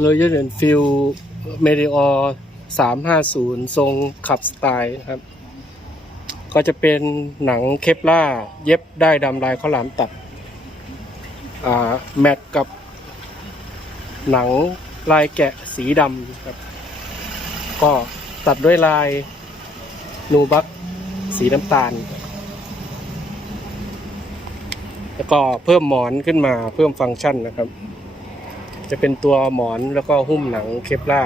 เลยจะเห็นฟิลเมดิออสามห้าศูนย์ทรงขับสไตล์นะครับ ก็จะเป็นหนังเคปล่าเย็บได้ดำลายข้าวหลามตัด อ่า แมทกับหนังลายแกะสีดำครับ ก็ตัดด้วยลาย นูบักสีน้ำตาล แล้วก็เพิ่มหมอนขึ้นมาเพิ่มฟังก์ชันนะครับ จะเป็นตัวหมอนแล้วก็หุ้มหนังเคปล่า